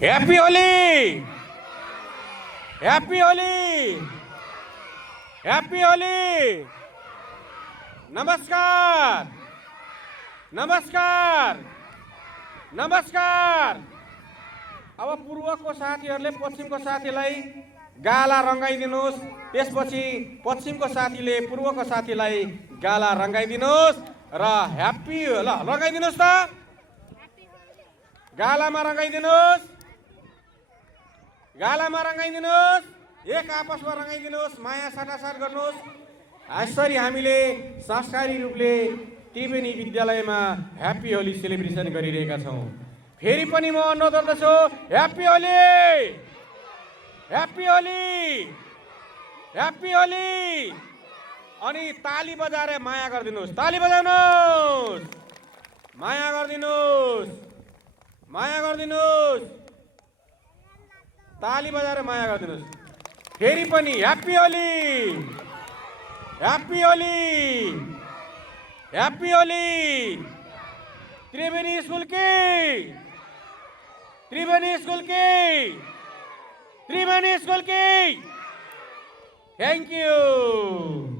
Happy Holi, happy Holi, happy Holi. नमस्कार, नमस्कार, नमस्कार। अब पूर्वको साथीहरूले पश्चिमको साथीलाई गाला रंगाइदिनुहोस्, त्यसपछि पश्चिमको साथीले पूर्वको साथीलाई गाला रंगाइदिनुहोस् र ह्याप्पी ल रंगाइदिनुहोस् त, गालामा रंगाइदिनुहोस्, गालामा रंगाइदिनुहोस्, एक आपसमा रंगाइदिनुहोस्, माया साटासाट गर्नुहोस्। यसरी हामीले संस्कारी रूपले त्रिवेणी विद्यालयमा ह्याप्पी होली सेलिब्रेसन गरिरहेका छौँ। फेरि पनि म अनुरोध गर्दछु, happy Holi, happy Holi, happy Holi. अनि ताली बजाएर माया गरिदिनुहोस्, ताली बजाउनुहोस्, माया गरिदिनुहोस्, माया गरिदिनुहोस्, ताली बजाएर माया गरिदिनुहोस्। फेरि पनि happy Holi, happy Holi, happy Holi. Triveni school की, त्रिवेणी स्कुल की, त्रिवेणी स्कुल की। Thank you.